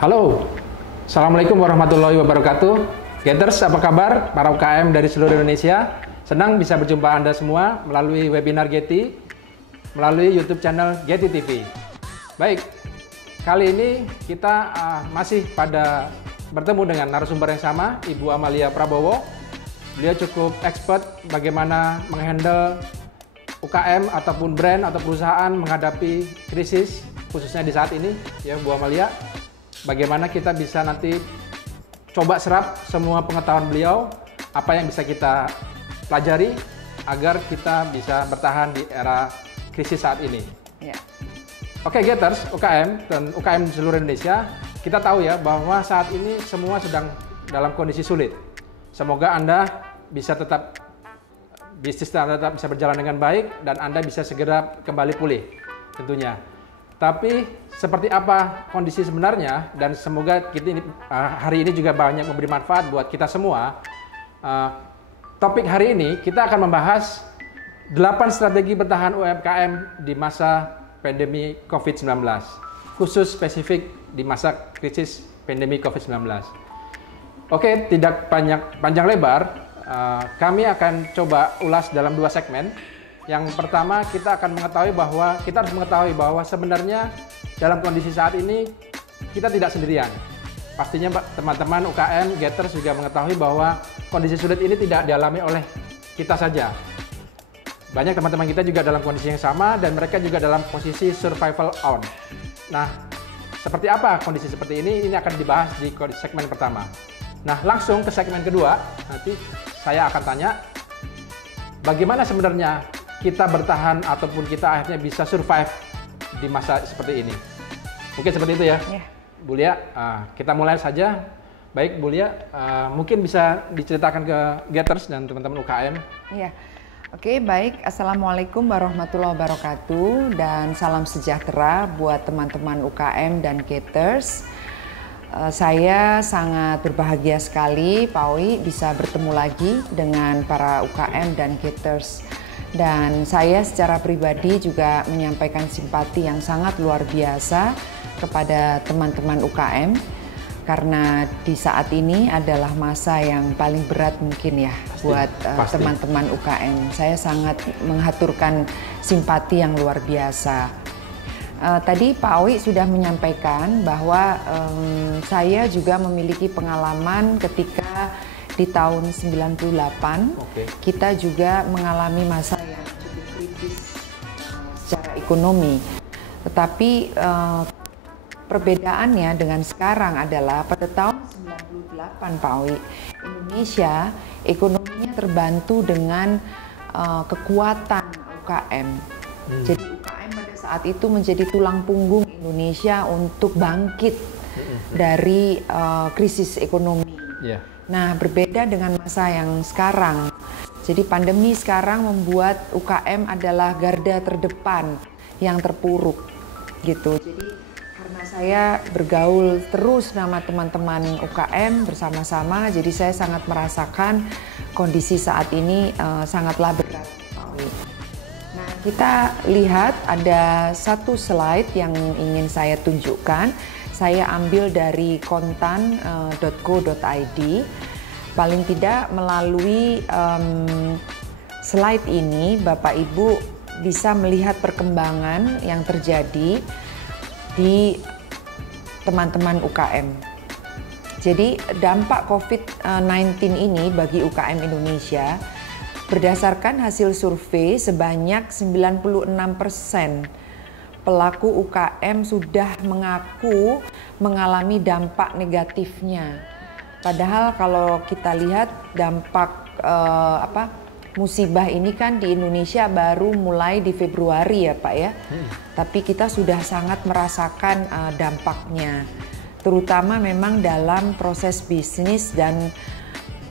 Halo, Assalamualaikum warahmatullahi wabarakatuh. Gators, apa kabar para UKM dari seluruh Indonesia? Senang bisa berjumpa Anda semua melalui webinar Getty, melalui YouTube channel Getty TV. Baik, kali ini kita masih bertemu dengan narasumber yang sama, Ibu Amalia Prabowo. Beliau cukup expert bagaimana menghandle UKM ataupun brand atau perusahaan menghadapi krisis, khususnya di saat ini, ya Bu Amalia. Bagaimana kita bisa nanti coba serap semua pengetahuan beliau, apa yang bisa kita pelajari agar kita bisa bertahan di era krisis saat ini. Ya. Oke, Gators, UKM dan UKM di seluruh Indonesia, kita tahu ya bahwa saat ini semua sedang dalam kondisi sulit. Semoga Anda bisa bisnis Anda tetap bisa berjalan dengan baik dan Anda bisa segera kembali pulih tentunya. Tapi seperti apa kondisi sebenarnya, dan semoga hari ini juga banyak memberi manfaat buat kita semua. Topik hari ini kita akan membahas 8 strategi bertahan UMKM di masa pandemi COVID-19, khusus spesifik di masa krisis pandemi COVID-19. Oke, tidak panjang lebar, kami akan coba ulas dalam 2 segmen. Yang pertama, kita harus mengetahui bahwa sebenarnya dalam kondisi saat ini kita tidak sendirian. Pastinya teman-teman UKM Gators juga mengetahui bahwa kondisi sulit ini tidak dialami oleh kita saja. Banyak teman-teman kita juga dalam kondisi yang sama dan mereka juga dalam posisi survival on. Nah, seperti apa kondisi seperti ini? Ini akan dibahas di segmen pertama. Nah, langsung ke segmen kedua. Nanti saya akan tanya bagaimana sebenarnya kita bertahan ataupun kita akhirnya bisa survive di masa seperti ini. Mungkin seperti itu ya, Bu Lia. Kita mulai saja. Baik, Bu Lia, mungkin bisa diceritakan ke Gators dan teman-teman UKM. Iya, oke, baik. Assalamualaikum warahmatullahi wabarakatuh dan salam sejahtera buat teman-teman UKM dan Gators. Saya sangat berbahagia sekali, Pak Owi, bisa bertemu lagi dengan para UKM dan Gators. Dan saya secara pribadi juga menyampaikan simpati yang sangat luar biasa kepada teman-teman UKM, karena di saat ini adalah masa yang paling berat mungkin ya buat teman-teman UKM. Saya sangat mengaturkan simpati yang luar biasa. Tadi Pak Owi sudah menyampaikan bahwa saya juga memiliki pengalaman ketika di tahun 98, kita juga mengalami masa yang cukup kritis secara ekonomi. Tetapi perbedaannya dengan sekarang adalah pada tahun 98, Pak Owi, Indonesia ekonominya terbantu dengan kekuatan UKM. Jadi UKM pada saat itu menjadi tulang punggung Indonesia untuk bangkit dari krisis ekonomi. Nah, berbeda dengan masa yang sekarang. Jadi pandemi sekarang membuat UKM adalah garda terdepan yang terpuruk gitu. Jadi karena saya bergaul terus sama teman-teman UKM bersama-sama, jadi saya sangat merasakan kondisi saat ini sangatlah berat. Nah, kita lihat ada satu slide yang ingin saya tunjukkan. Saya ambil dari kontan.co.id. Paling tidak melalui slide ini Bapak Ibu bisa melihat perkembangan yang terjadi di teman-teman UKM. Jadi dampak COVID-19 ini bagi UKM Indonesia berdasarkan hasil survei sebanyak 96% pelaku UKM sudah mengaku mengalami dampak negatifnya. Padahal kalau kita lihat dampak musibah ini kan di Indonesia baru mulai di Februari ya Pak ya. Tapi kita sudah sangat merasakan dampaknya. Terutama memang dalam proses bisnis dan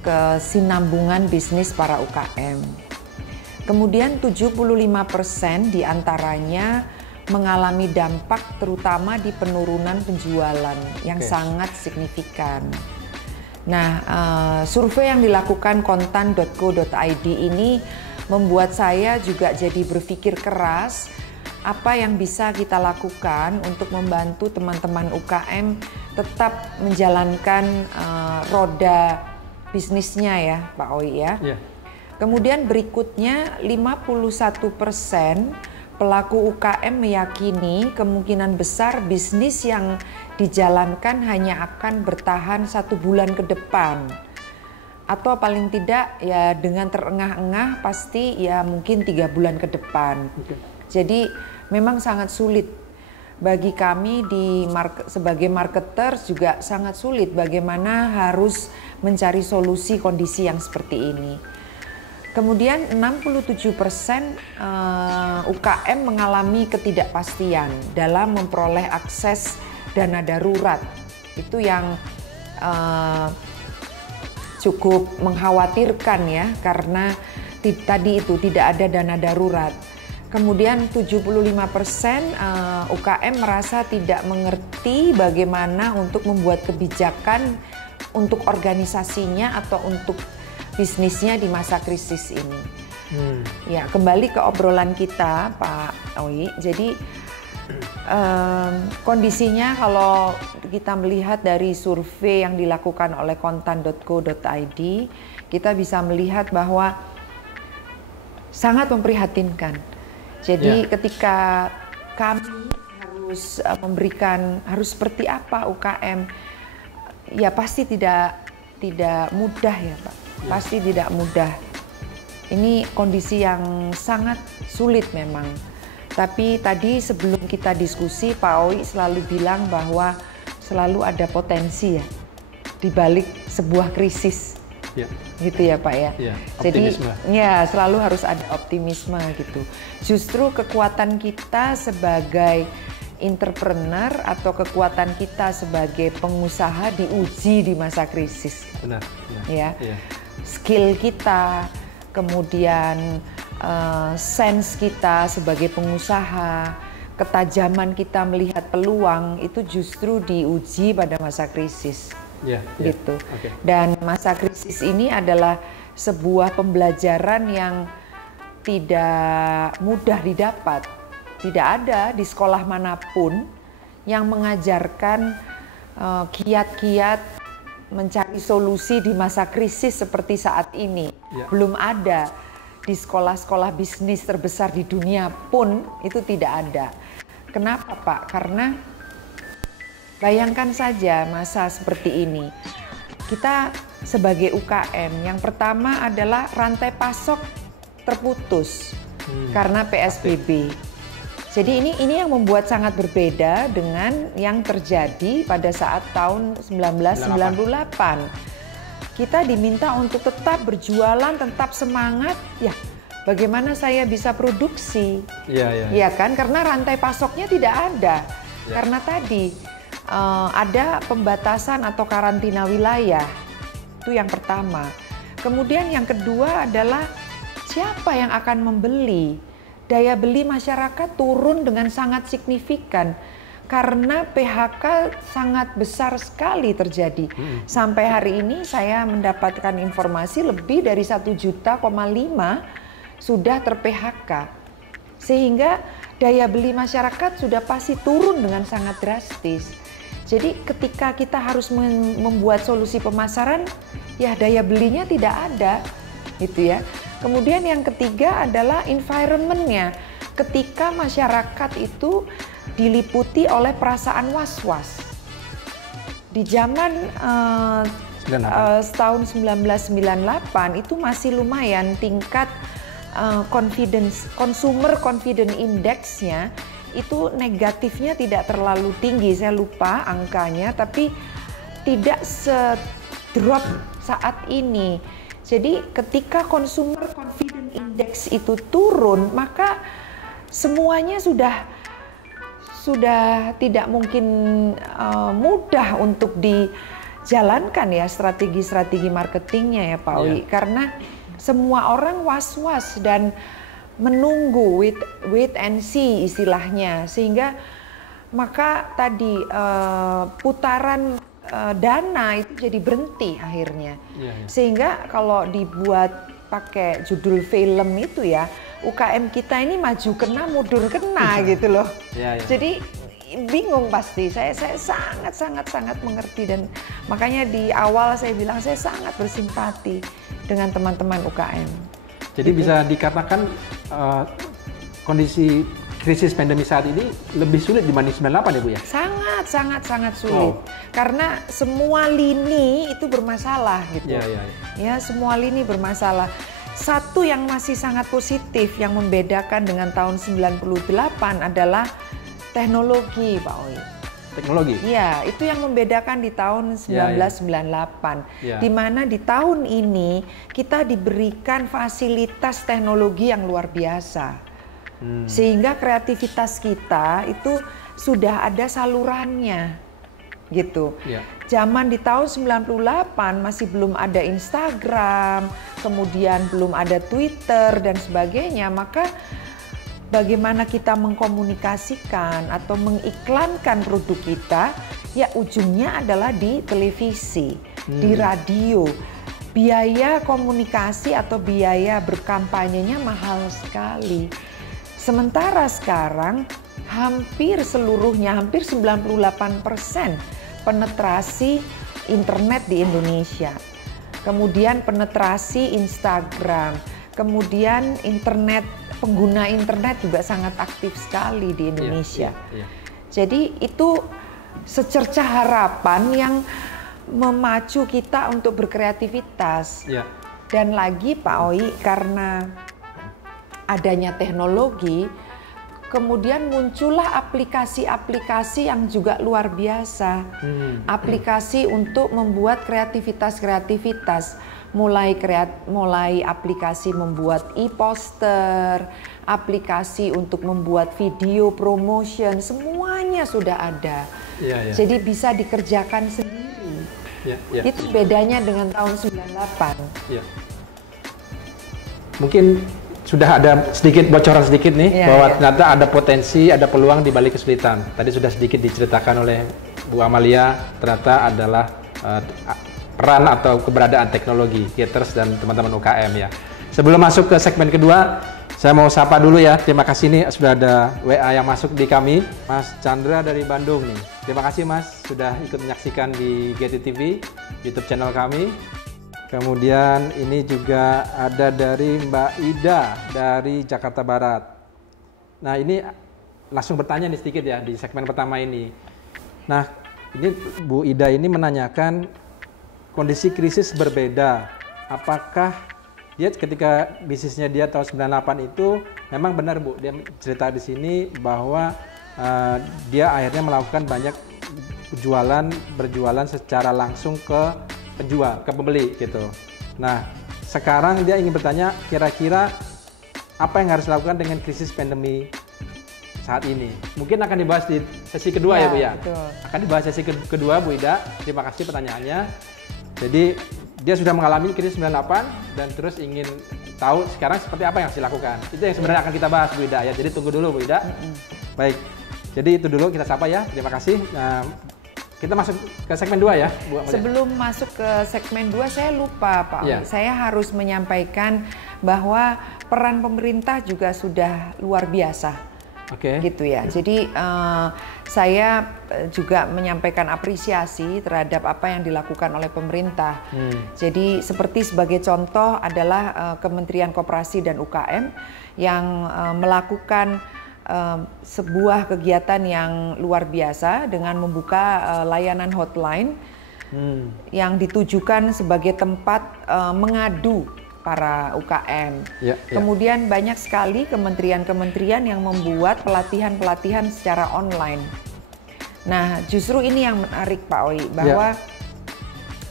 kesinambungan bisnis para UKM. Kemudian 75% diantaranya mengalami dampak terutama di penurunan penjualan yang sangat signifikan. Nah, survei yang dilakukan kontan.co.id ini membuat saya juga jadi berpikir keras apa yang bisa kita lakukan untuk membantu teman-teman UKM tetap menjalankan roda bisnisnya ya Pak Oi ya. Yeah. Kemudian berikutnya 51% pelaku UKM meyakini kemungkinan besar bisnis yang dijalankan hanya akan bertahan 1 bulan ke depan. Atau paling tidak ya dengan terengah-engah pasti ya mungkin 3 bulan ke depan. Okay. Jadi memang sangat sulit bagi kami sebagai marketers juga sangat sulit bagaimana harus mencari solusi kondisi yang seperti ini. Kemudian 67% UKM mengalami ketidakpastian dalam memperoleh akses dana darurat. Itu yang cukup mengkhawatirkan ya karena tadi itu tidak ada dana darurat. Kemudian 75% UKM merasa tidak mengerti bagaimana untuk membuat kebijakan untuk organisasinya atau untuk bisnisnya di masa krisis ini. Ya, kembali ke obrolan kita Pak Oi. Jadi kondisinya kalau kita melihat dari survei yang dilakukan oleh kontan.co.id, kita bisa melihat bahwa sangat memprihatinkan. Jadi ketika kami harus harus seperti apa UKM, ya pasti tidak mudah ya Pak. Pasti tidak mudah. Ini kondisi yang sangat sulit memang. Tapi tadi sebelum kita diskusi Pak Oi selalu bilang bahwa selalu ada potensi ya di balik sebuah krisis. Ya. Gitu ya Pak ya. Ya, optimisme. Jadi ya selalu harus ada optimisme gitu. Justru kekuatan kita sebagai entrepreneur atau kekuatan kita sebagai pengusaha diuji di masa krisis. Benar. Ya. Skill kita, kemudian sense kita sebagai pengusaha, ketajaman kita melihat peluang itu justru diuji pada masa krisis. Gitu. Okay. Dan masa krisis ini adalah sebuah pembelajaran yang tidak mudah didapat. Tidak ada di sekolah manapun yang mengajarkan kiat-kiat mencari solusi di masa krisis seperti saat ini. Belum ada di sekolah-sekolah bisnis terbesar di dunia pun itu tidak ada. Kenapa Pak? Karena bayangkan saja masa seperti ini. Kita sebagai UKM, yang pertama adalah rantai pasok terputus karena PSBB. Jadi ini yang membuat sangat berbeda dengan yang terjadi pada saat tahun 1998. Kita diminta untuk tetap berjualan, tetap semangat. Ya, bagaimana saya bisa produksi? Ya kan? Karena rantai pasoknya tidak ada. Karena tadi ada pembatasan atau karantina wilayah. Itu yang pertama. Kemudian yang kedua adalah siapa yang akan membeli? Daya beli masyarakat turun dengan sangat signifikan karena PHK sangat besar sekali terjadi. Sampai hari ini saya mendapatkan informasi lebih dari 1,5 juta sudah ter-PHK. Sehingga daya beli masyarakat sudah pasti turun dengan sangat drastis. Jadi ketika kita harus membuat solusi pemasaran, ya daya belinya tidak ada, gitu ya. Kemudian yang ketiga adalah environment-nya. Ketika masyarakat itu diliputi oleh perasaan was-was. Di zaman tahun 1998 itu masih lumayan tingkat consumer confidence index-nya itu negatifnya tidak terlalu tinggi. Saya lupa angkanya, tapi tidak se-drop saat ini. Jadi ketika consumer confidence index itu turun, maka semuanya sudah tidak mungkin mudah untuk dijalankan ya strategi-strategi marketingnya ya Pak Oi. Karena semua orang was-was dan menunggu, wait and see istilahnya, sehingga maka tadi putaran dana itu jadi berhenti akhirnya. Sehingga kalau dibuat pakai judul film itu ya, UKM kita ini maju kena, mundur kena gitu loh. Jadi bingung pasti. Saya sangat mengerti, dan makanya di awal saya bilang saya sangat bersimpati dengan teman-teman UKM. Jadi bisa dikatakan kondisi krisis pandemi saat ini lebih sulit dibanding 98 ya Bu ya? Sangat sulit. Karena semua lini itu bermasalah gitu. Ya, semua lini bermasalah. Satu yang masih sangat positif yang membedakan dengan tahun 98 adalah teknologi, Pak Oi. Teknologi? Iya, itu yang membedakan di tahun 1998. Di mana di tahun ini kita diberikan fasilitas teknologi yang luar biasa. Sehingga kreativitas kita itu sudah ada salurannya gitu. Zaman di tahun 98 masih belum ada Instagram, kemudian belum ada Twitter dan sebagainya, maka bagaimana kita mengkomunikasikan atau mengiklankan produk kita, ya ujungnya adalah di televisi, di radio. Biaya komunikasi atau biaya berkampanyenya mahal sekali. Sementara sekarang hampir seluruhnya, hampir 98% penetrasi internet di Indonesia. Kemudian penetrasi Instagram, kemudian internet, pengguna internet juga sangat aktif sekali di Indonesia. Jadi itu secercah harapan yang memacu kita untuk berkreativitas. Dan lagi Pak Oi, karena adanya teknologi, kemudian muncullah aplikasi-aplikasi yang juga luar biasa. Aplikasi untuk membuat kreativitas-kreativitas. Mulai aplikasi membuat e-poster, aplikasi untuk membuat video promotion, semuanya sudah ada. Jadi bisa dikerjakan sendiri. Itu bedanya dengan tahun 98. Mungkin sudah ada sedikit bocoran sedikit nih bahwa ternyata ada potensi, ada peluang di balik kesulitan. Tadi sudah sedikit diceritakan oleh Bu Amalia, ternyata adalah peran atau keberadaan teknologi, Gators dan teman-teman UKM ya. Sebelum masuk ke segmen kedua, saya mau sapa dulu ya. Terima kasih nih sudah ada WA yang masuk di kami, Mas Chandra dari Bandung nih. Terima kasih Mas sudah ikut menyaksikan di GTTV, YouTube channel kami. Kemudian ini juga ada dari Mbak Ida dari Jakarta Barat. Nah ini langsung bertanya nih sedikit ya di segmen pertama ini. Nah ini Bu Ida ini menanyakan kondisi krisis berbeda. Apakah dia ketika bisnisnya dia tahun 98 itu memang benar Bu, dia cerita di sini bahwa dia akhirnya melakukan banyak berjualan secara langsung ke penjual, ke pembeli gitu. Nah, sekarang dia ingin bertanya kira-kira apa yang harus dilakukan dengan krisis pandemi saat ini. Mungkin akan dibahas di sesi kedua ya Bu ya? Betul. Akan dibahas sesi kedua Bu Ida. Terima kasih pertanyaannya. Jadi dia sudah mengalami krisis 98 dan terus ingin tahu sekarang seperti apa yang harus dilakukan. Itu yang sebenarnya akan kita bahas Bu Ida ya. Jadi tunggu dulu Bu Ida. Baik. Jadi itu dulu kita sapa ya. Terima kasih. Nah, kita masuk ke segmen 2 ya, Bu Amalia. Sebelum masuk ke segmen 2, saya lupa Pak. Saya harus menyampaikan bahwa peran pemerintah juga sudah luar biasa. Gitu ya. Jadi saya juga menyampaikan apresiasi terhadap apa yang dilakukan oleh pemerintah. Jadi seperti sebagai contoh adalah Kementerian Koperasi dan UKM yang melakukan sebuah kegiatan yang luar biasa dengan membuka layanan hotline yang ditujukan sebagai tempat mengadu para UKM. Kemudian banyak sekali kementerian-kementerian yang membuat pelatihan-pelatihan secara online. Nah, justru ini yang menarik Pak Oi, bahwa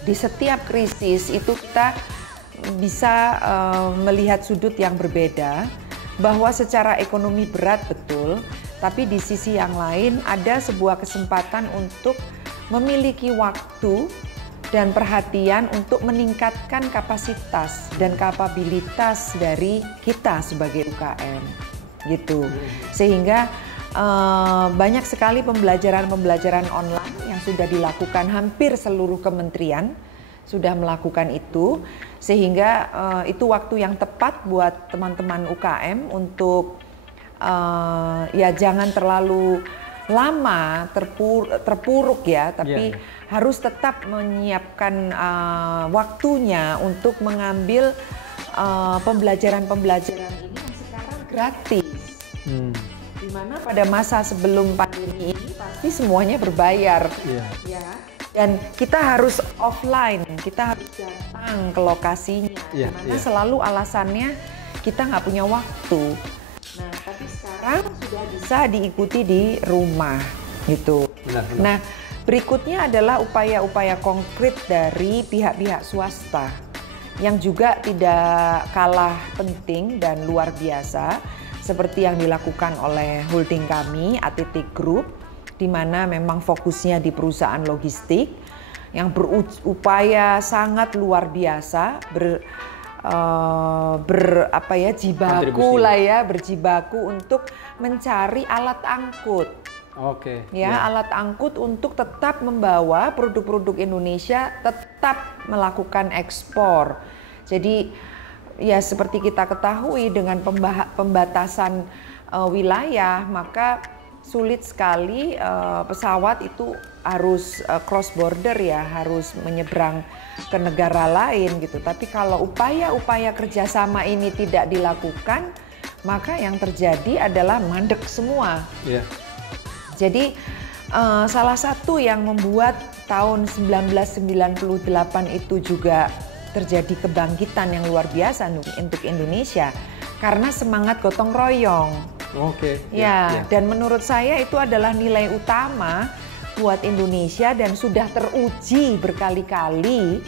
di setiap krisis itu kita bisa melihat sudut yang berbeda. Bahwa secara ekonomi berat betul, tapi di sisi yang lain ada sebuah kesempatan untuk memiliki waktu dan perhatian untuk meningkatkan kapasitas dan kapabilitas dari kita sebagai UKM gitu. Sehingga banyak sekali pembelajaran online yang sudah dilakukan, hampir seluruh kementerian sudah melakukan itu. Sehingga itu waktu yang tepat buat teman-teman UKM untuk ya jangan terlalu lama terpuruk ya, tapi harus tetap menyiapkan waktunya untuk mengambil pembelajaran-pembelajaran ini yang sekarang gratis. Dimana pada masa sebelum pandemi ini pasti semuanya berbayar, ya. Dan kita harus offline, kita harus datang ke lokasinya, dimana selalu alasannya kita nggak punya waktu. Nah, tapi sekarang sudah bisa diikuti di rumah, gitu. Benar. Nah, berikutnya adalah upaya-upaya konkret dari pihak-pihak swasta yang juga tidak kalah penting dan luar biasa, seperti yang dilakukan oleh holding kami, ATT Group, di mana memang fokusnya di perusahaan logistik yang berupaya sangat luar biasa, berjibaku untuk mencari alat angkut. Alat angkut untuk tetap membawa produk-produk Indonesia tetap melakukan ekspor. Jadi ya seperti kita ketahui dengan pembatasan wilayah, maka sulit sekali pesawat itu harus cross border ya, harus menyeberang ke negara lain gitu. Tapi kalau upaya-upaya kerjasama ini tidak dilakukan, maka yang terjadi adalah mandek semua. Jadi salah satu yang membuat tahun 1998 itu juga terjadi kebangkitan yang luar biasa untuk Indonesia karena semangat gotong royong. Dan menurut saya itu adalah nilai utama buat Indonesia dan sudah teruji berkali-kali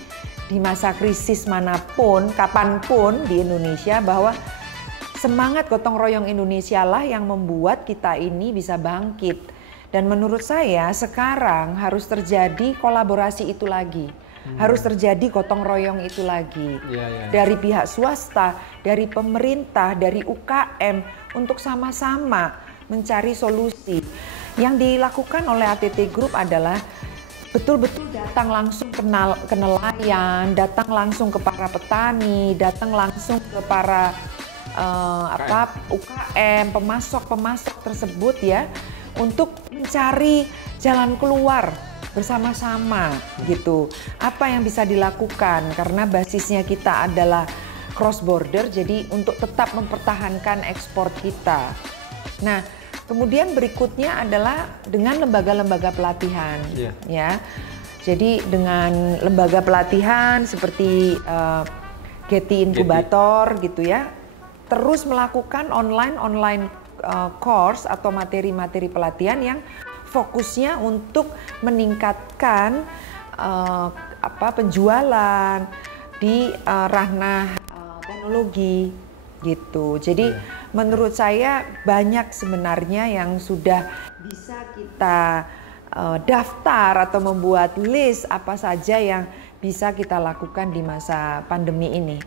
di masa krisis manapun, kapanpun di Indonesia, bahwa semangat gotong royong Indonesia lah yang membuat kita ini bisa bangkit. Dan menurut saya sekarang harus terjadi kolaborasi itu lagi. Harus terjadi gotong royong itu lagi. Dari pihak swasta, dari pemerintah, dari UKM untuk sama-sama mencari solusi. Yang dilakukan oleh ATT Group adalah betul-betul datang langsung ke nelayan, datang langsung ke para petani, datang langsung ke para UKM, pemasok tersebut ya, untuk mencari jalan keluar bersama-sama gitu. Apa yang bisa dilakukan karena basisnya kita adalah cross border, jadi untuk tetap mempertahankan ekspor kita. Nah, kemudian berikutnya adalah dengan lembaga-lembaga pelatihan ya. Jadi dengan lembaga pelatihan seperti Getty Inkubator gitu ya, terus melakukan online course atau materi-materi pelatihan yang fokusnya untuk meningkatkan penjualan di ranah teknologi gitu. Jadi menurut saya banyak sebenarnya yang sudah bisa kita daftar atau membuat list apa saja yang bisa kita lakukan di masa pandemi ini.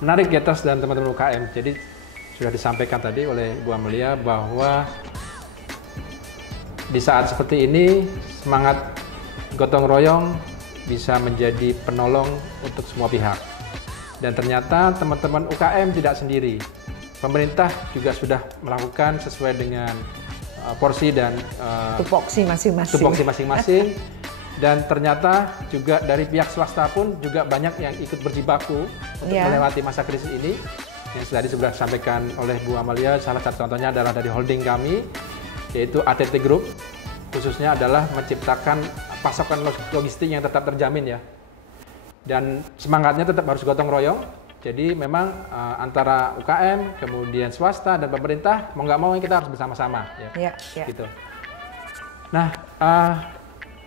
Menarik ya Tos dan teman-teman UKM. Jadi sudah disampaikan tadi oleh Bu Amelia bahwa di saat seperti ini semangat gotong royong bisa menjadi penolong untuk semua pihak. Dan ternyata teman-teman UKM tidak sendiri. Pemerintah juga sudah melakukan sesuai dengan porsi dan tupoksi masing-masing. Dan ternyata juga dari pihak swasta pun juga banyak yang ikut berjibaku untuk melewati masa krisis ini. Yang tadi sudah disampaikan oleh Bu Amelia, salah satu contohnya adalah dari holding kami, yaitu ATT Group, khususnya adalah menciptakan pasokan logistik yang tetap terjamin ya. Dan semangatnya tetap harus gotong royong. Jadi memang antara UKM, kemudian swasta dan pemerintah mau nggak mau kita harus bersama-sama ya. Gitu. Nah,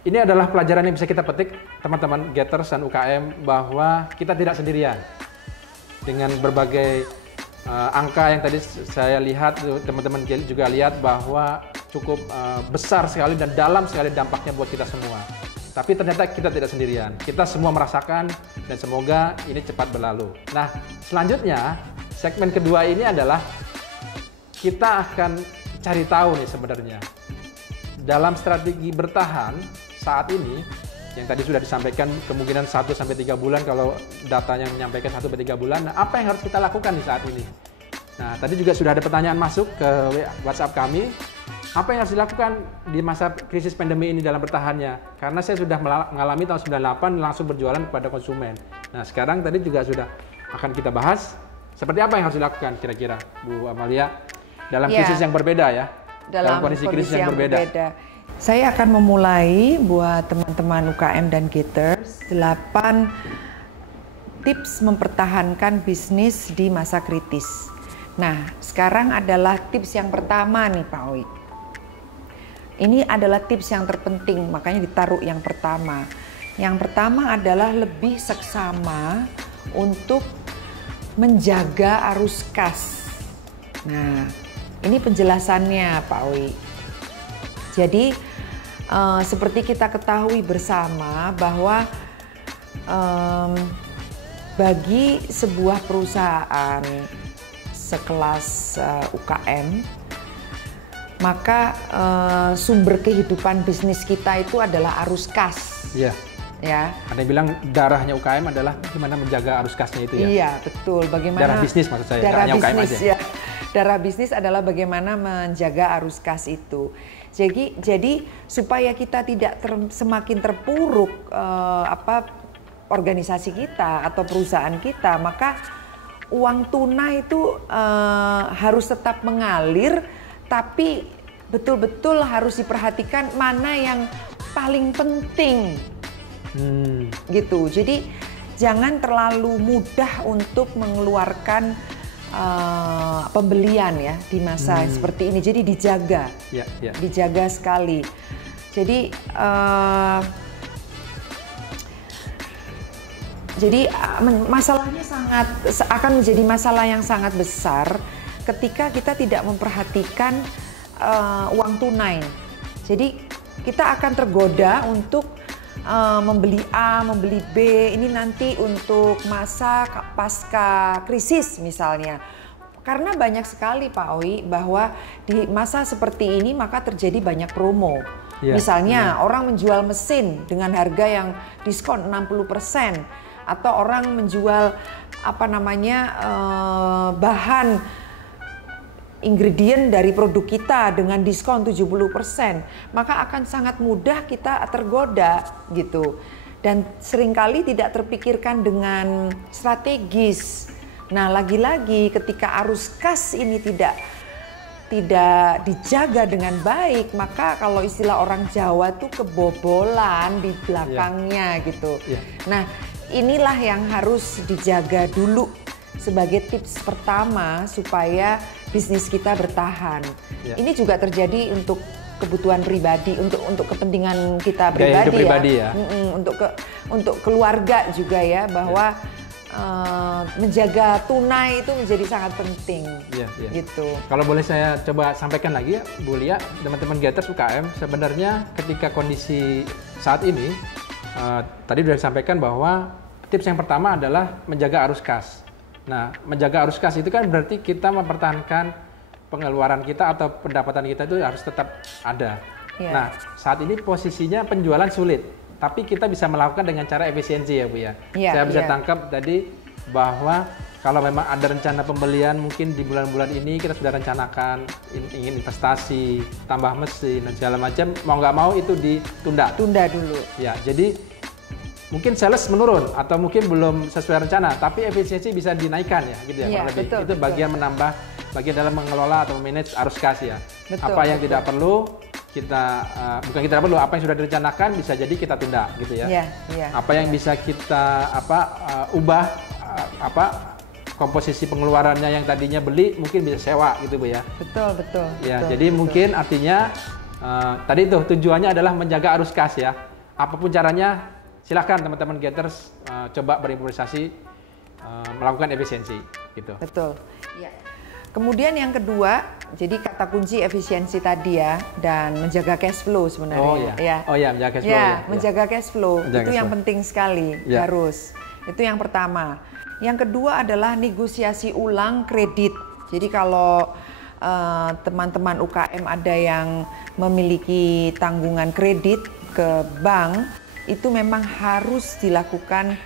ini adalah pelajaran yang bisa kita petik teman-teman Getters dan UKM bahwa kita tidak sendirian. Dengan berbagai angka yang tadi saya lihat, teman-teman juga lihat bahwa cukup besar sekali dan dalam sekali dampaknya buat kita semua. Tapi ternyata kita tidak sendirian. Kita semua merasakan dan semoga ini cepat berlalu. Nah, selanjutnya segmen kedua ini adalah kita akan cari tahu nih sebenarnya dalam strategi bertahan saat ini Yang tadi sudah disampaikan kemungkinan 1-3 bulan kalau datanya menyampaikan 1-3 bulan. Nah, apa yang harus kita lakukan di saat ini? Nah, tadi juga sudah ada pertanyaan masuk ke WhatsApp kami. Apa yang harus dilakukan di masa krisis pandemi ini dalam bertahannya? Karena saya sudah mengalami tahun 98 langsung berjualan kepada konsumen. Nah, sekarang tadi juga sudah akan kita bahas seperti apa yang harus dilakukan kira-kira, Bu Amalia, dalam krisis yang berbeda ya. Dalam kondisi krisis yang berbeda. Saya akan memulai buat teman-teman UKM dan Gators 8 tips mempertahankan bisnis di masa kritis. Nah, sekarang adalah tips yang pertama nih Pak Owi. Ini adalah tips yang terpenting, makanya ditaruh yang pertama. Yang pertama adalah lebih seksama untuk menjaga arus kas. Nah, ini penjelasannya Pak Owi. Jadi, seperti kita ketahui bersama bahwa bagi sebuah perusahaan sekelas UKM, maka sumber kehidupan bisnis kita itu adalah arus kas. Iya. Ya. Ada yang bilang darahnya UKM adalah bagaimana menjaga arus kasnya itu ya. Iya, betul. Bagaimana darah bisnis maksud saya, darah UKM bisnis aja. ya. Darah bisnis adalah bagaimana menjaga arus kas itu. Jadi supaya kita tidak semakin terpuruk organisasi kita atau perusahaan kita, maka uang tunai itu harus tetap mengalir, tapi betul-betul harus diperhatikan mana yang paling penting. Gitu. Jadi jangan terlalu mudah untuk mengeluarkan pembelian ya di masa seperti ini. Jadi dijaga, dijaga sekali. Jadi masalahnya akan menjadi masalah yang sangat besar ketika kita tidak memperhatikan uang tunai. Jadi kita akan tergoda untuk membeli A, membeli B, ini nanti untuk masa pasca krisis misalnya. Karena banyak sekali Pak Owi bahwa di masa seperti ini maka terjadi banyak promo. Misalnya orang menjual mesin dengan harga yang diskon 60%, atau orang menjual bahan ingredient dari produk kita dengan diskon 70%, maka akan sangat mudah kita tergoda gitu. Dan seringkali tidak terpikirkan dengan strategis. Nah, lagi-lagi ketika arus kas ini tidak dijaga dengan baik, maka kalau istilah orang Jawa tuh kebobolan di belakangnya gitu. Nah, inilah yang harus dijaga dulu sebagai tips pertama supaya bisnis kita bertahan. Ini juga terjadi untuk kebutuhan pribadi, untuk kepentingan kita pribadi ya. Untuk keluarga juga ya, bahwa menjaga tunai itu menjadi sangat penting. Gitu. Kalau boleh saya coba sampaikan lagi ya, Bu Lia, teman-teman Gators UKM, sebenarnya ketika kondisi saat ini, tadi sudah disampaikan bahwa tips yang pertama adalah menjaga arus kas. Nah, menjaga arus kas itu kan berarti kita mempertahankan pengeluaran kita atau pendapatan kita itu harus tetap ada. Nah, saat ini posisinya penjualan sulit, tapi kita bisa melakukan dengan cara efisiensi ya Bu ya. Saya bisa tangkap tadi bahwa kalau memang ada rencana pembelian mungkin di bulan-bulan ini kita sudah rencanakan ingin investasi, tambah mesin dan segala macam, mau nggak mau itu ditunda. Tunda dulu. Ya, jadi mungkin sales menurun atau mungkin belum sesuai rencana, tapi efisiensi bisa dinaikkan ya, gitu ya. Itu bagian menambah, bagian dalam mengelola atau manage arus kas ya. Apa yang tidak perlu kita bukan kita perlu, apa yang sudah direncanakan bisa jadi kita tunda gitu ya. Apa yang bisa kita ubah komposisi pengeluarannya yang tadinya beli mungkin bisa sewa gitu Bu ya. Betul. Ya, jadi mungkin artinya tadi itu tujuannya adalah menjaga arus kas ya. Apapun caranya, silahkan teman-teman Gators coba berimprovisasi, melakukan efisiensi gitu. Betul. Ya. Kemudian yang kedua, jadi kata kunci efisiensi tadi ya, dan menjaga cash flow sebenarnya. Menjaga cash flow. Menjaga cash flow itu yang penting sekali, harus. Itu yang pertama. Yang kedua adalah negosiasi ulang kredit. Jadi kalau teman-teman UKM ada yang memiliki tanggungan kredit ke bank, itu memang harus dilakukan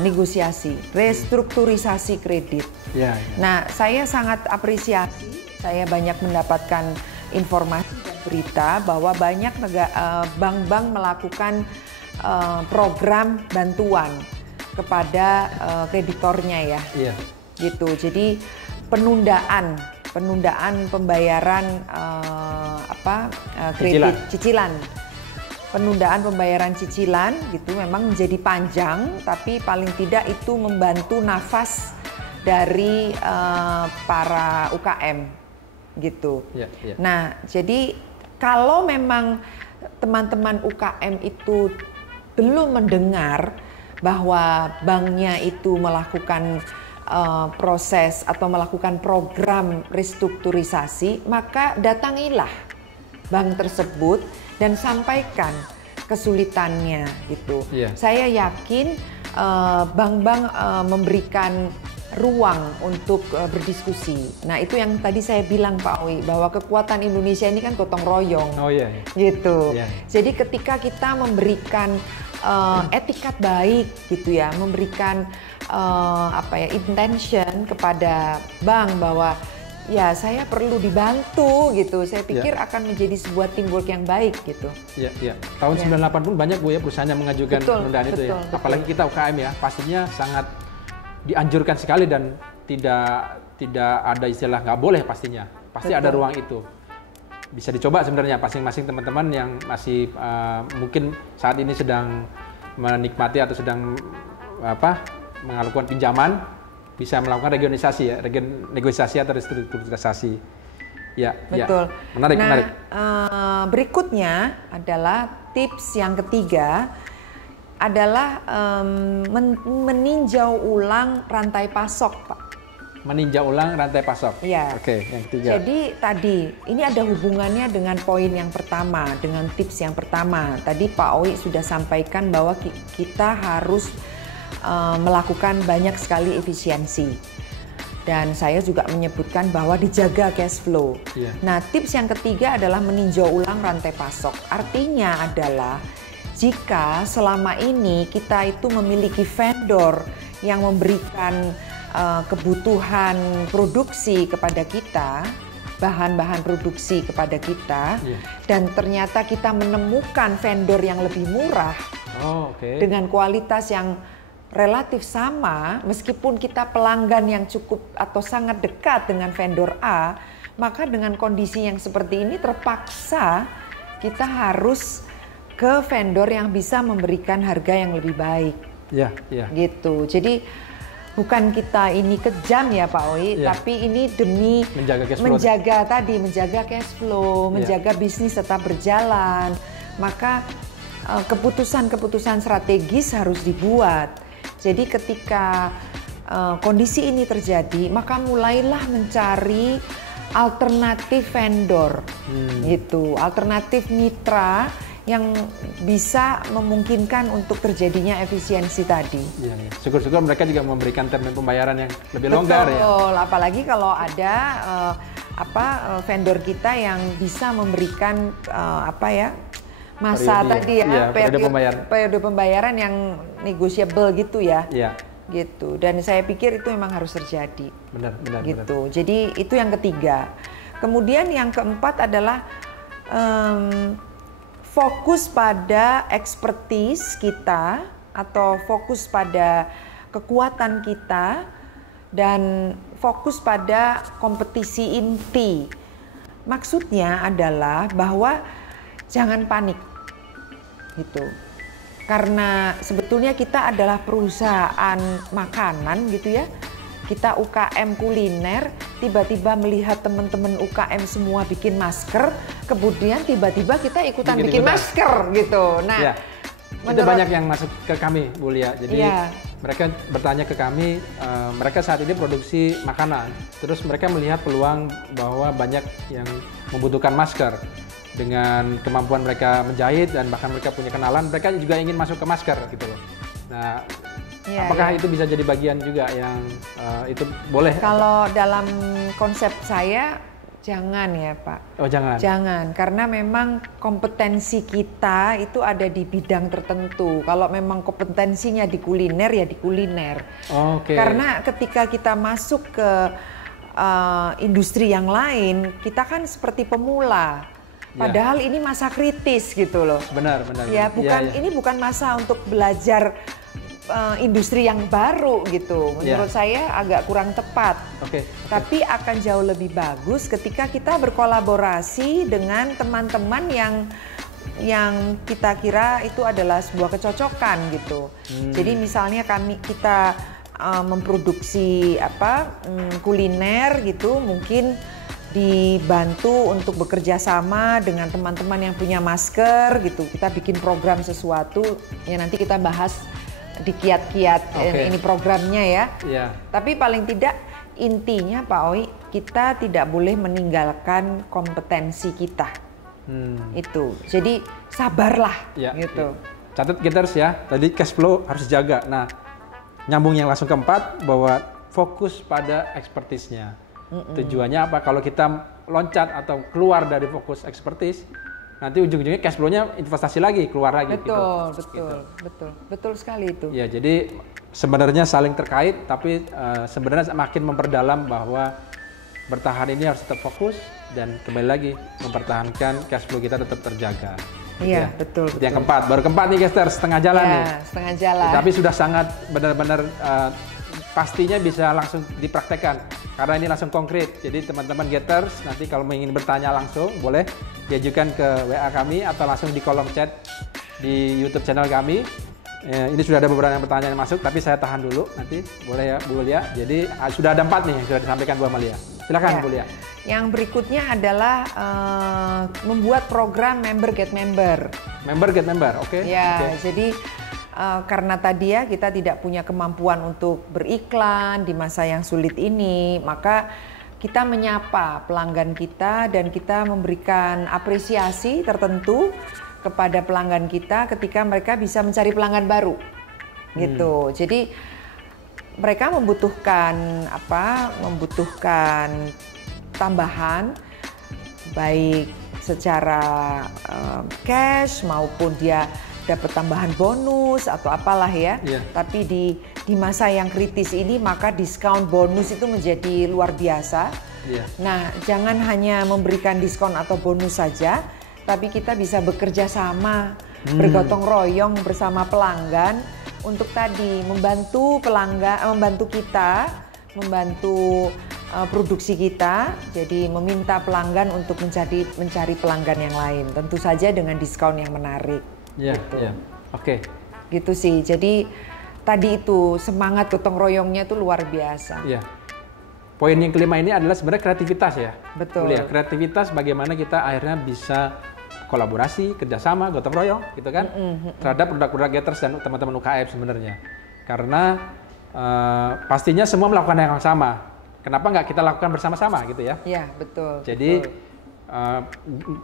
negosiasi, restrukturisasi kredit. Ya, ya. Nah, saya sangat apresiasi, saya banyak mendapatkan informasi dan berita bahwa banyak bank-bank melakukan program bantuan kepada kreditornya ya. Iya. Gitu. Jadi penundaan pembayaran kredit cicilan. Penundaan pembayaran cicilan gitu memang menjadi panjang, tapi paling tidak itu membantu nafas dari para UKM gitu. Ya, ya. Nah, jadi kalau memang teman-teman UKM itu belum mendengar bahwa banknya itu melakukan proses atau melakukan program restrukturisasi, maka datangilah bank tersebut dan sampaikan kesulitannya gitu. Yeah. Saya yakin bank-bank memberikan ruang untuk berdiskusi. Nah, itu yang tadi saya bilang Pak Owi, bahwa kekuatan Indonesia ini kan gotong royong. Oh iya. Gitu. Yeah. Jadi ketika kita memberikan etikat baik gitu ya, memberikan intention kepada bank bahwa ya saya perlu dibantu gitu. Saya pikir akan menjadi sebuah teamwork yang baik gitu. Iya, iya. Tahun 98 pun banyak Bu ya perusahaan yang mengajukan penundaan itu ya. Betul. Apalagi kita UKM ya, pastinya sangat dianjurkan sekali dan tidak ada istilah nggak boleh pastinya. Pasti ada ruang itu. Bisa dicoba sebenarnya masing-masing teman-teman yang masih mungkin saat ini sedang menikmati atau sedang melakukan pinjaman, bisa melakukan negosiasi atau restrukturisasi. Ya, betul. Ya. Menarik. Berikutnya adalah tips yang ketiga adalah meninjau ulang rantai pasok, Pak. Meninjau ulang rantai pasok. Ya. Oke, yang ketiga. Jadi tadi ini ada hubungannya dengan poin yang pertama, dengan tips yang pertama. Tadi Pak Owi sudah sampaikan bahwa kita harus melakukan banyak sekali efisiensi. Dan saya juga menyebutkan bahwa dijaga cash flow. Yeah. Nah, tips yang ketiga adalah meninjau ulang rantai pasok. Artinya adalah jika selama ini kita itu memiliki vendor yang memberikan kebutuhan produksi kepada kita, bahan-bahan produksi kepada kita, dan ternyata kita menemukan vendor yang lebih murah dengan kualitas yang relatif sama, meskipun kita pelanggan yang cukup atau sangat dekat dengan vendor A, maka dengan kondisi yang seperti ini terpaksa kita harus ke vendor yang bisa memberikan harga yang lebih baik. Ya. Gitu. Jadi bukan kita ini kejam ya Pak Owi, tapi ini demi menjaga cash flow, menjaga bisnis tetap berjalan. Maka keputusan-keputusan strategis harus dibuat. Jadi ketika kondisi ini terjadi, maka mulailah mencari alternatif vendor, gitu, alternatif mitra yang bisa memungkinkan untuk terjadinya efisiensi tadi. Ya. Syukur-syukur mereka juga memberikan termin pembayaran yang lebih longgar ya. Betul, apalagi kalau ada vendor kita yang bisa memberikan masa periode pembayaran yang negotiable gitu ya. Iya. Gitu. Dan saya pikir itu memang harus terjadi. Benar. Gitu. Jadi itu yang ketiga. Kemudian yang keempat adalah fokus pada expertise kita atau fokus pada kekuatan kita dan fokus pada kompetisi inti. Maksudnya adalah bahwa jangan panik gitu. Karena sebetulnya kita adalah perusahaan makanan gitu ya. Kita UKM kuliner, tiba-tiba melihat teman-teman UKM semua bikin masker, kemudian tiba-tiba kita ikutan bikin masker gitu. Nah, itu banyak yang masuk ke kami, Bu Lia. Jadi mereka bertanya ke kami, mereka saat ini produksi makanan, terus mereka melihat peluang bahwa banyak yang membutuhkan masker. Dengan kemampuan mereka menjahit dan bahkan mereka punya kenalan, mereka juga ingin masuk ke masker gitu loh. Nah, apakah itu bisa jadi bagian juga yang itu boleh? Kalau dalam konsep saya, Jangan ya Pak. Oh jangan. Jangan, karena memang kompetensi kita itu ada di bidang tertentu. Kalau memang kompetensinya di kuliner ya di kuliner. Oke. Karena ketika kita masuk ke industri yang lain, kita kan seperti pemula. Padahal ini masa kritis gitu loh. Benar. Ya, bukan ini bukan masa untuk belajar industri yang baru gitu. Menurut saya agak kurang tepat. Tapi akan jauh lebih bagus ketika kita berkolaborasi dengan teman-teman yang kita kira itu adalah sebuah kecocokan gitu. Jadi misalnya kita memproduksi kuliner gitu, mungkin dibantu untuk bekerja sama dengan teman-teman yang punya masker gitu. Kita bikin program sesuatu ya, nanti kita bahas di kiat-kiat ini programnya ya. Tapi paling tidak intinya Pak Oi, kita tidak boleh meninggalkan kompetensi kita. Itu. Jadi sabarlah gitu. Catat Gaters ya, tadi cash flow harus jaga. Nah, nyambung yang langsung keempat bahwa fokus pada expertise-nya. Tujuannya apa? Kalau kita loncat atau keluar dari fokus expertise, nanti ujung-ujungnya cash flow-nya investasi lagi, keluar lagi. Betul sekali itu. Ya, jadi sebenarnya saling terkait, tapi sebenarnya makin memperdalam bahwa bertahan ini harus tetap fokus dan kembali lagi mempertahankan cash flow kita tetap terjaga. Iya, betul. Yang keempat, baru keempat nih Gaters, setengah jalan nih. Setengah jalan. Tapi sudah sangat benar-benar pastinya bisa langsung dipraktekkan karena ini langsung konkret. Jadi teman-teman Gaters nanti kalau ingin bertanya langsung boleh diajukan ke WA kami atau langsung di kolom chat di YouTube channel kami. Ini sudah ada beberapa pertanyaan yang masuk, tapi saya tahan dulu nanti, boleh ya Bu Lia. Jadi sudah ada 4 nih yang sudah disampaikan Bu Amalia. Silakan Bu Lia. Yang berikutnya adalah membuat program member get member. Member get member, oke. Jadi karena tadi ya kita tidak punya kemampuan untuk beriklan di masa yang sulit ini, maka kita menyapa pelanggan kita dan kita memberikan apresiasi tertentu kepada pelanggan kita ketika mereka bisa mencari pelanggan baru, gitu. Jadi mereka membutuhkan membutuhkan tambahan, baik secara cash maupun dia dapat tambahan bonus atau apalah ya. Tapi di masa yang kritis ini maka diskon bonus itu menjadi luar biasa. Nah, jangan hanya memberikan diskon atau bonus saja, tapi kita bisa bekerja sama, bergotong royong bersama pelanggan untuk tadi membantu pelanggan, membantu kita, membantu produksi kita. Jadi meminta pelanggan untuk mencari pelanggan yang lain, tentu saja dengan diskon yang menarik. Gitu sih. Jadi tadi itu semangat gotong royongnya itu luar biasa. Poin yang kelima ini adalah sebenarnya kreativitas ya. Betul. Kreativitas bagaimana kita akhirnya bisa kolaborasi, kerjasama, gotong royong, gitu kan, terhadap produk-produk Gaters dan teman-teman UKM sebenarnya. Karena pastinya semua melakukan hal yang sama. Kenapa nggak kita lakukan bersama-sama, gitu ya? Iya, betul. Jadi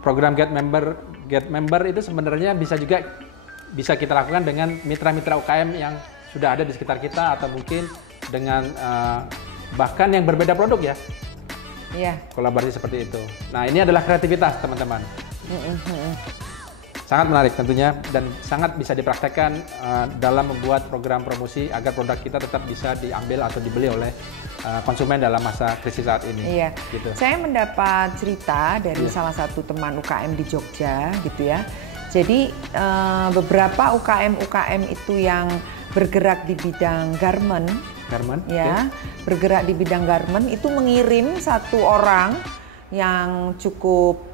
program Get Member itu sebenarnya bisa kita lakukan dengan mitra-mitra UKM yang sudah ada di sekitar kita atau mungkin dengan bahkan yang berbeda produk ya. Kolaborasi seperti itu. Nah, ini adalah kreativitas teman-teman. Sangat menarik tentunya dan sangat bisa dipraktekkan dalam membuat program promosi agar produk kita tetap bisa diambil atau dibeli oleh konsumen dalam masa krisis saat ini. Gitu. Saya mendapat cerita dari salah satu teman UKM di Jogja gitu ya. Jadi beberapa UKM itu yang bergerak di bidang garment, bergerak di bidang garment itu mengirim satu orang yang cukup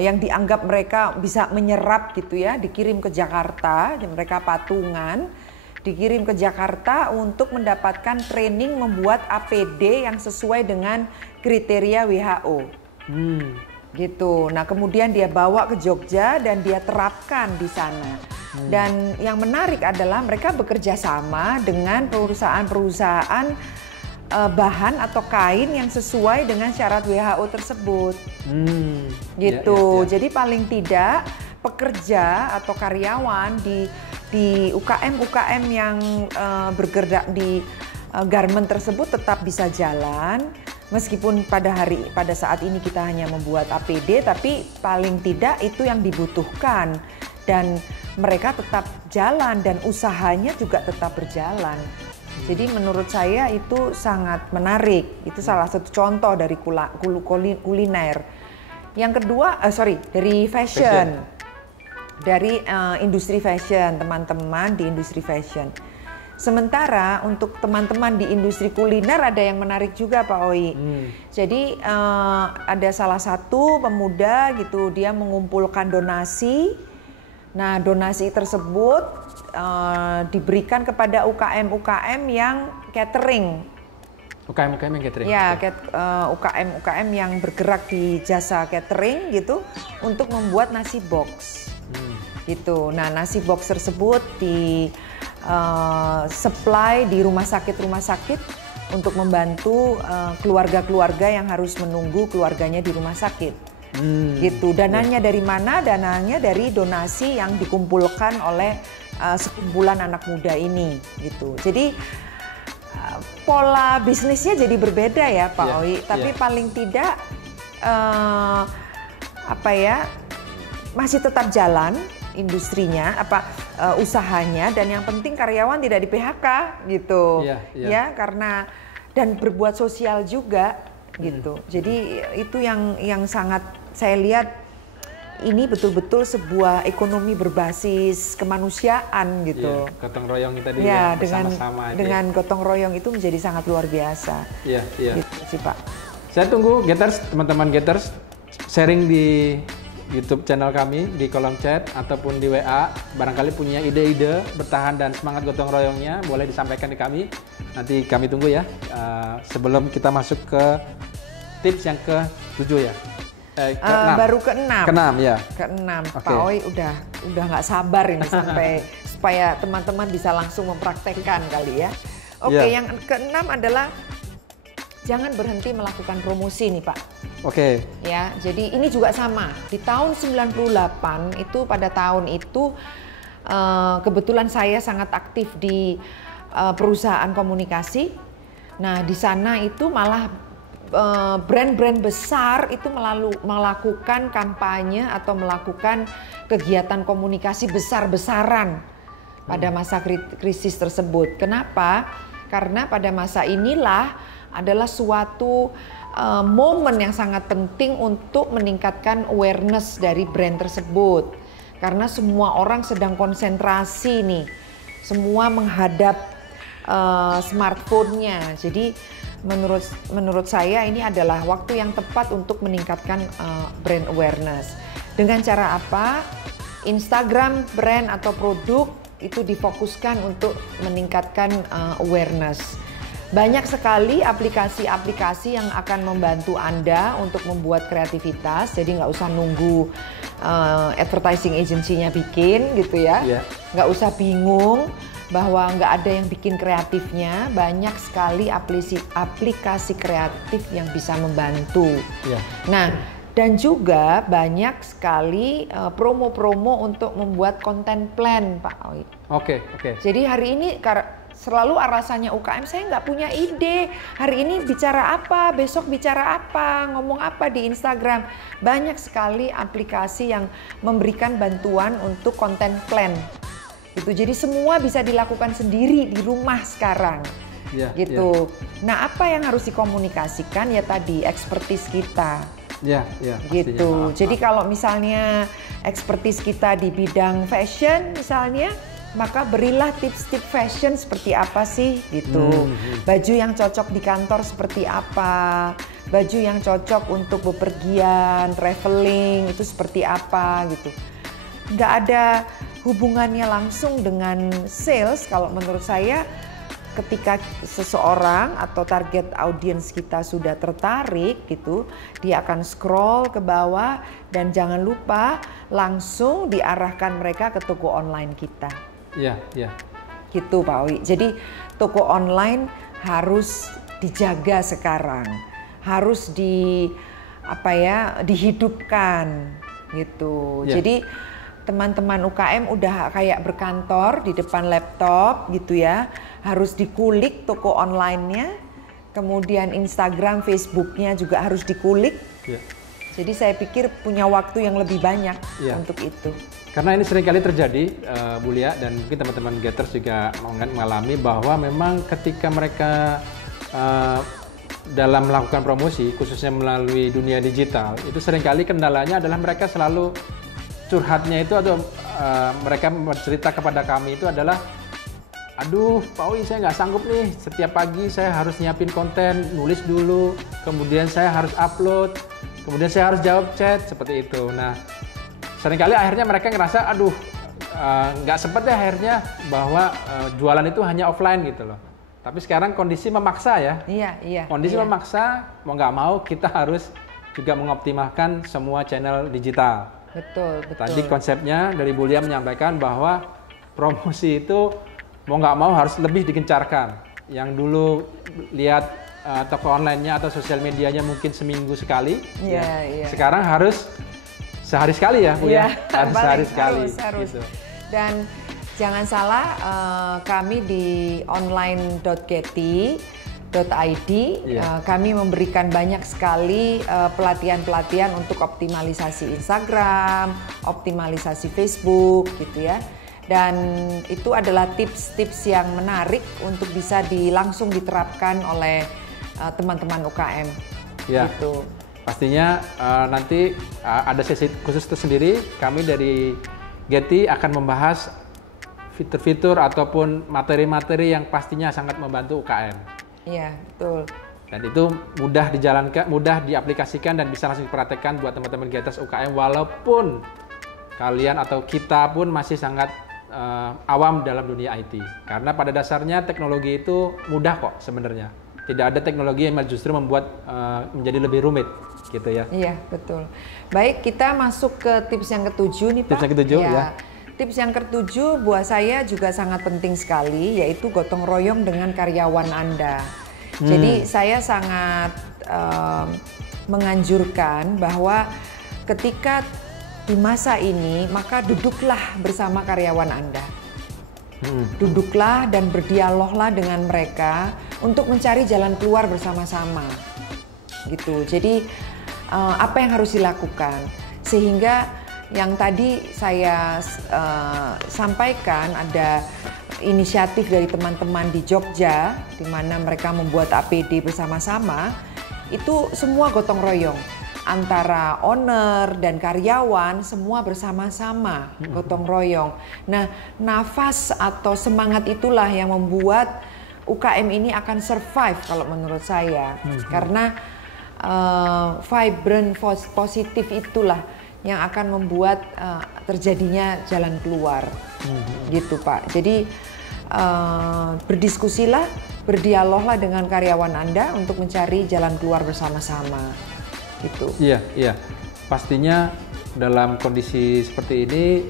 yang dianggap mereka bisa menyerap gitu ya, dikirim ke Jakarta, mereka patungan, dikirim ke Jakarta untuk mendapatkan training membuat APD yang sesuai dengan kriteria WHO. Gitu. Nah, kemudian dia bawa ke Jogja dan dia terapkan di sana. Dan yang menarik adalah mereka bekerja sama dengan perusahaan-perusahaan bahan atau kain yang sesuai dengan syarat WHO tersebut. Gitu. Jadi paling tidak pekerja atau karyawan di UKM yang bergerak di garment tersebut tetap bisa jalan, meskipun pada saat ini kita hanya membuat APD, tapi paling tidak itu yang dibutuhkan dan mereka tetap jalan dan usahanya juga tetap berjalan. Jadi menurut saya itu sangat menarik. Itu salah satu contoh dari kuliner. Yang kedua, dari fashion. Dari industri fashion, teman-teman di industri fashion. Sementara untuk teman-teman di industri kuliner ada yang menarik juga Pak Oi. Jadi ada salah satu pemuda gitu, dia mengumpulkan donasi. Nah, donasi tersebut diberikan kepada UKM-UKM yang catering. UKM-UKM yang catering? Ya, UKM-UKM yang bergerak di jasa catering gitu untuk membuat nasi box. Gitu. Nah, nasi box tersebut di supply di rumah sakit untuk membantu keluarga-keluarga yang harus menunggu keluarganya di rumah sakit. Gitu. Dananya dari mana? Dananya dari donasi yang dikumpulkan oleh sekumpulan anak muda ini. Gitu. Jadi pola bisnisnya jadi berbeda ya Pak Oi. Tapi paling tidak masih tetap jalan industrinya, usahanya, dan yang penting karyawan tidak di PHK gitu, ya karena dan berbuat sosial juga gitu. Jadi itu yang sangat saya lihat ini betul-betul sebuah ekonomi berbasis kemanusiaan gitu. Gotong royong tadi ya, dengan gotong royong itu menjadi sangat luar biasa. Gitu sih Pak. Saya tunggu Getters, teman-teman Getters sharing di YouTube channel kami di kolom chat ataupun di WA, barangkali punya ide-ide bertahan dan semangat gotong royongnya boleh disampaikan di kami. Nanti kami tunggu ya. Sebelum kita masuk ke tips yang ke-7 ya. Ke-6. Baru ke-6. Ke-6 ya. Ke-6. Okay. Pak Oi udah nggak sabar ini supaya teman-teman bisa langsung mempraktekkan kali ya. Oke, yang ke-6 adalah jangan berhenti melakukan promosi nih Pak. Oke. Ya, jadi ini juga sama. Di tahun 98 itu pada tahun itu kebetulan saya sangat aktif di perusahaan komunikasi. Nah, di sana itu malah brand-brand besar itu melakukan kampanye atau melakukan kegiatan komunikasi besar-besaran pada masa krisis tersebut. Kenapa? Karena pada masa inilah adalah suatu momen yang sangat penting untuk meningkatkan awareness dari brand tersebut. Karena semua orang sedang konsentrasi nih, semua menghadap smartphone-nya. Jadi menurut saya ini adalah waktu yang tepat untuk meningkatkan brand awareness. Dengan cara apa? Instagram brand atau produk itu difokuskan untuk meningkatkan awareness. Banyak sekali aplikasi-aplikasi yang akan membantu Anda untuk membuat kreativitas, jadi nggak usah nunggu advertising agency-nya bikin gitu ya. Nggak usah bingung bahwa nggak ada yang bikin kreatifnya, banyak sekali aplikasi kreatif yang bisa membantu. Nah, dan juga banyak sekali promo-promo untuk membuat konten plan, Pak Oi. Oke. Jadi hari ini selalu alasannya UKM, saya nggak punya ide, hari ini bicara apa, besok bicara apa, ngomong apa di Instagram. Banyak sekali aplikasi yang memberikan bantuan untuk konten plan. Gitu. Jadi semua bisa dilakukan sendiri di rumah sekarang. Gitu. Nah, apa yang harus dikomunikasikan ya tadi expertise kita. Gitu. Jadi kalau misalnya expertise kita di bidang fashion misalnya, maka berilah tips-tips fashion seperti apa sih gitu. Baju yang cocok di kantor seperti apa, baju yang cocok untuk bepergian, traveling itu seperti apa gitu. Nggak ada hubungannya langsung dengan sales kalau menurut saya. Ketika seseorang atau target audiens kita sudah tertarik gitu, dia akan scroll ke bawah dan jangan lupa langsung diarahkan mereka ke toko online kita. Gitu Pak Wi. Jadi toko online harus dijaga sekarang, harus dihidupkan gitu. Jadi teman-teman UKM udah kayak berkantor di depan laptop gitu ya, harus dikulik toko online-nya kemudian Instagram, Facebooknya juga harus dikulik. Ya. Jadi saya pikir punya waktu yang lebih banyak Ya. untuk itu. Karena ini seringkali terjadi, Bu Lia, dan mungkin teman-teman Getters juga mengalami bahwa memang ketika mereka dalam melakukan promosi, khususnya melalui dunia digital, itu seringkali kendalanya adalah mereka selalu curhatnya itu atau mereka bercerita kepada kami itu adalah, aduh Pak Owi, saya nggak sanggup nih, setiap pagi saya harus nyiapin konten, nulis dulu, kemudian saya harus upload, kemudian saya harus jawab chat, seperti itu. Nah, seringkali akhirnya mereka ngerasa, aduh nggak sempat deh akhirnya bahwa jualan itu hanya offline gitu loh. Tapi sekarang kondisi memaksa ya. Iya. Kondisi memaksa, mau nggak mau kita harus juga mengoptimalkan semua channel digital. Betul. Tadi konsepnya dari Bu Lia menyampaikan bahwa promosi itu mau nggak mau harus lebih digencarkan. Yang dulu lihat toko online-nya atau sosial medianya mungkin seminggu sekali. Iya. Sekarang harus sehari sekali ya Bu ya. Harus sehari sekali. Harus. Gitu. Dan jangan salah, kami di online.getty.id kami memberikan banyak sekali pelatihan-pelatihan untuk optimalisasi Instagram, optimalisasi Facebook gitu ya. Dan itu adalah tips-tips yang menarik untuk bisa langsung diterapkan oleh teman-teman UKM. Ya. Gitu. Pastinya nanti ada sesi khusus tersendiri. Kami dari Getty akan membahas fitur-fitur ataupun materi-materi yang pastinya sangat membantu UKM. Iya, betul. Dan itu mudah dijalankan, mudah diaplikasikan dan bisa langsung dipraktekkan buat teman-teman Getters UKM walaupun kalian atau kita pun masih sangat awam dalam dunia IT. Karena pada dasarnya teknologi itu mudah kok sebenarnya. Tidak ada teknologi yang justru membuat menjadi lebih rumit gitu ya. Iya, betul. Baik, kita masuk ke tips yang ketujuh nih Pak. Tips yang ketujuh ya. Tips yang ketujuh buat saya juga sangat penting sekali, yaitu gotong royong dengan karyawan Anda. Jadi saya sangat menganjurkan bahwa ketika di masa ini, maka duduklah bersama karyawan Anda. Duduklah dan berdialoglah dengan mereka untuk mencari jalan keluar bersama-sama. Gitu. Jadi apa yang harus dilakukan sehingga yang tadi saya sampaikan, ada inisiatif dari teman-teman di Jogja di mana mereka membuat APD bersama-sama, itu semua gotong royong antara owner dan karyawan, semua bersama-sama gotong royong. Nah, nafas atau semangat itulah yang membuat UKM ini akan survive kalau menurut saya. Karena vibrant positif itulah yang akan membuat terjadinya jalan keluar. Gitu Pak. Jadi berdiskusilah, berdialoglah dengan karyawan Anda untuk mencari jalan keluar bersama-sama. Gitu. Iya. Pastinya dalam kondisi seperti ini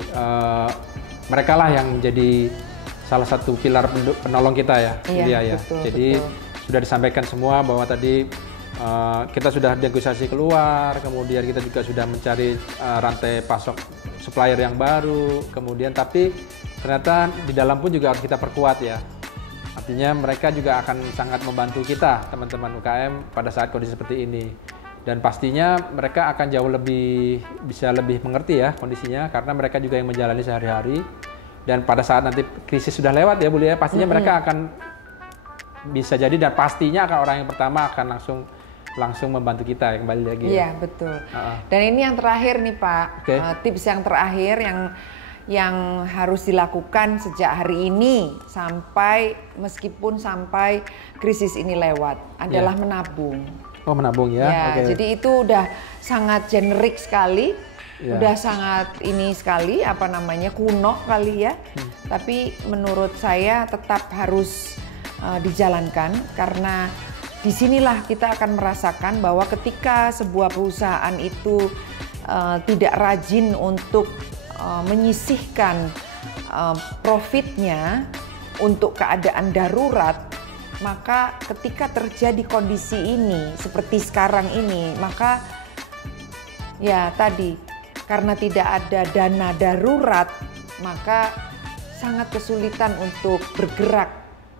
mereka lah yang menjadi salah satu pilar penolong kita ya. Iya, betul, Jadi sudah disampaikan semua bahwa tadi kita sudah negosiasi keluar, kemudian kita juga sudah mencari rantai pasok supplier yang baru, kemudian tapi ternyata di dalam pun juga harus kita perkuat ya. Artinya mereka juga akan sangat membantu kita, teman-teman UKM pada saat kondisi seperti ini. Dan pastinya mereka akan jauh bisa lebih mengerti ya kondisinya, karena mereka juga yang menjalani sehari-hari. Dan pada saat nanti krisis sudah lewat ya Bu Lia, pastinya mereka akan bisa jadi dan pastinya akan orang yang pertama akan langsung membantu kita kembali lagi. Iya, betul. Dan ini yang terakhir nih Pak, tips yang terakhir yang harus dilakukan sejak hari ini meskipun sampai krisis ini lewat adalah menabung. Oh, menabung ya. Jadi itu udah sangat generik sekali, udah sangat sekali kuno kali ya. Tapi menurut saya tetap harus dijalankan karena disinilah kita akan merasakan bahwa ketika sebuah perusahaan itu tidak rajin untuk menyisihkan profitnya untuk keadaan darurat, maka ketika terjadi kondisi ini seperti sekarang ini, maka ya tadi karena tidak ada dana darurat, maka sangat kesulitan untuk bergerak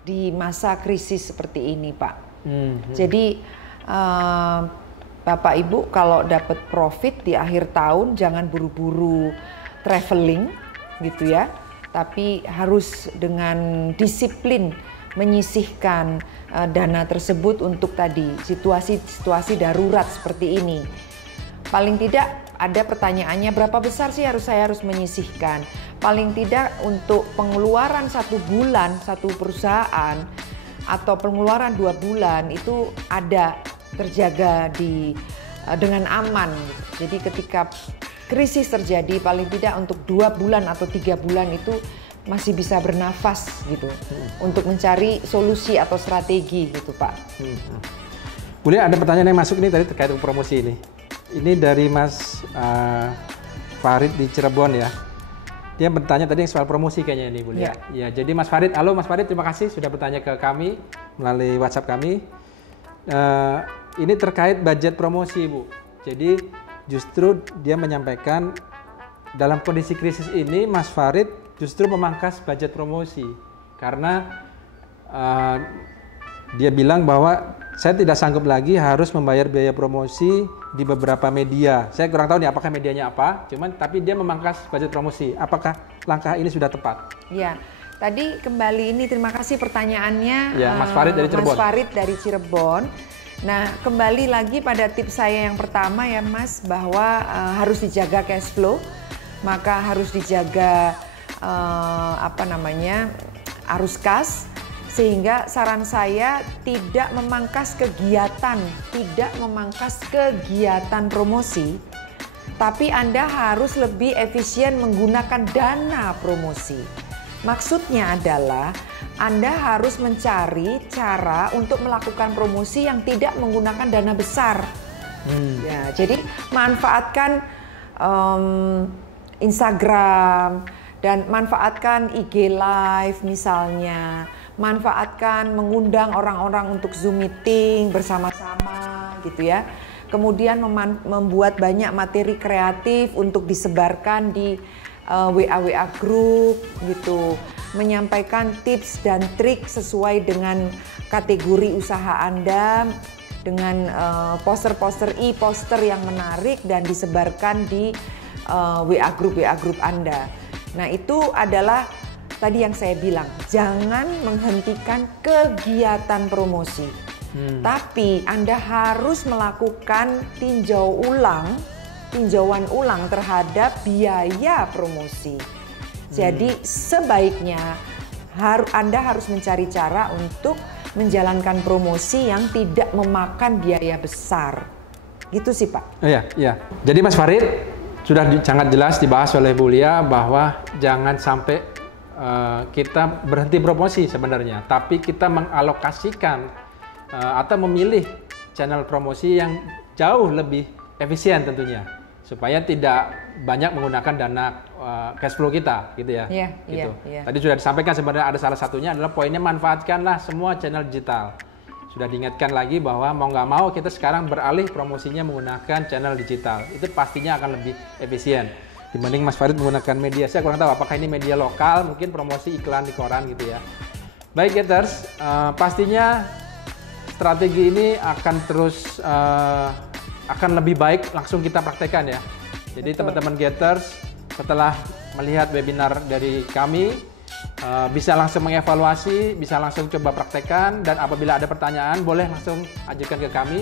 di masa krisis seperti ini, Pak. Jadi Bapak Ibu kalau dapat profit di akhir tahun jangan buru-buru traveling gitu ya, tapi harus dengan disiplin menyisihkan dana tersebut untuk tadi situasi-situasi darurat seperti ini. Paling tidak ada pertanyaannya, berapa besar sih saya harus menyisihkan? Paling tidak untuk pengeluaran 1 bulan satu perusahaan atau pengeluaran 2 bulan itu ada terjaga dengan aman. Jadi ketika krisis terjadi paling tidak untuk 2 bulan atau 3 bulan itu masih bisa bernafas gitu untuk mencari solusi atau strategi gitu Pak. Boleh ada pertanyaan yang masuk ini tadi terkait promosi ini. Ini dari Mas Farid di Cirebon ya. Dia bertanya tadi soal promosi kayaknya ini Bu Lia. Ya, jadi Mas Farid, halo Mas Farid, terima kasih sudah bertanya ke kami melalui WhatsApp kami. Ini terkait budget promosi Bu. Jadi justru dia menyampaikan dalam kondisi krisis ini Mas Farid justru memangkas budget promosi karena dia bilang bahwa saya tidak sanggup lagi harus membayar biaya promosi di beberapa media. Saya kurang tahu nih apakah medianya apa, tapi dia memangkas budget promosi. Apakah langkah ini sudah tepat? Ya, tadi kembali ini terima kasih pertanyaannya ya, Mas Farid dari Cirebon. Mas Farid dari Cirebon. Nah, kembali lagi pada tips saya yang pertama ya Mas, bahwa harus dijaga cash flow, maka harus dijaga arus kas, sehingga saran saya tidak memangkas kegiatan promosi, tapi Anda harus lebih efisien menggunakan dana promosi. Maksudnya adalah Anda harus mencari cara untuk melakukan promosi yang tidak menggunakan dana besar. Ya, jadi manfaatkan Instagram dan manfaatkan IG Live misalnya, manfaatkan mengundang orang-orang untuk Zoom meeting bersama-sama gitu ya. Kemudian membuat banyak materi kreatif untuk disebarkan di WA group gitu, menyampaikan tips dan trik sesuai dengan kategori usaha Anda dengan poster-poster e-poster yang menarik dan disebarkan di WA group Anda. Nah, itu adalah tadi yang saya bilang, jangan menghentikan kegiatan promosi. Tapi Anda harus melakukan tinjauan ulang terhadap biaya promosi. Jadi sebaiknya Anda harus mencari cara untuk menjalankan promosi yang tidak memakan biaya besar. Gitu sih Pak. Iya. Jadi Mas Farid sudah sangat jelas dibahas oleh Bu Lia bahwa jangan sampai kita berhenti promosi sebenarnya, tapi kita mengalokasikan atau memilih channel promosi yang jauh lebih efisien tentunya, supaya tidak banyak menggunakan dana cash flow kita, gitu ya. Gitu. Tadi sudah disampaikan sebenarnya ada salah satunya adalah poinnya manfaatkanlah semua channel digital. Sudah diingatkan lagi bahwa mau nggak mau kita sekarang beralih promosinya menggunakan channel digital. Itu pastinya akan lebih efisien dibanding Mas Farid menggunakan media. Saya kurang tahu apakah ini media lokal, mungkin promosi iklan di koran gitu ya. Baik Getters, pastinya strategi ini akan terus akan lebih baik langsung kita praktekkan ya. Jadi teman-teman Getters setelah melihat webinar dari kami bisa langsung mengevaluasi, bisa langsung coba praktekkan, dan apabila ada pertanyaan boleh langsung ajukan ke kami,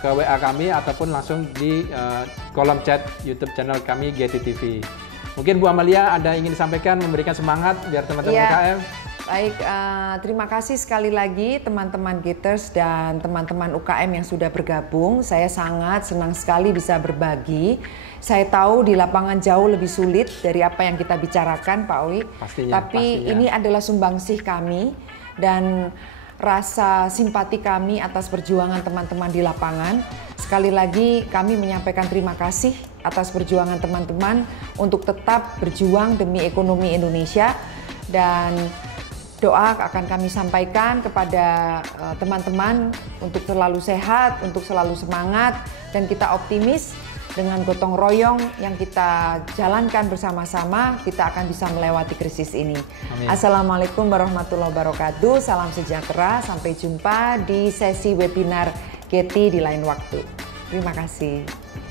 ke WA kami ataupun langsung di kolom chat YouTube channel kami GTTV. Mungkin Bu Amalia ada ingin disampaikan, memberikan semangat biar teman-teman UKM. Baik, terima kasih sekali lagi teman-teman Getters dan teman-teman UKM yang sudah bergabung. Saya sangat senang sekali bisa berbagi. Saya tahu di lapangan jauh lebih sulit dari apa yang kita bicarakan, Pak Owi. Tapi ini adalah sumbangsih kami dan rasa simpati kami atas perjuangan teman-teman di lapangan. Sekali lagi kami menyampaikan terima kasih atas perjuangan teman-teman untuk tetap berjuang demi ekonomi Indonesia, dan doa akan kami sampaikan kepada teman-teman untuk selalu sehat, untuk selalu semangat, dan kita optimis dengan gotong royong yang kita jalankan bersama-sama, kita akan bisa melewati krisis ini. Amin. Assalamualaikum warahmatullahi wabarakatuh, salam sejahtera, sampai jumpa di sesi webinar Getty di lain waktu. Terima kasih.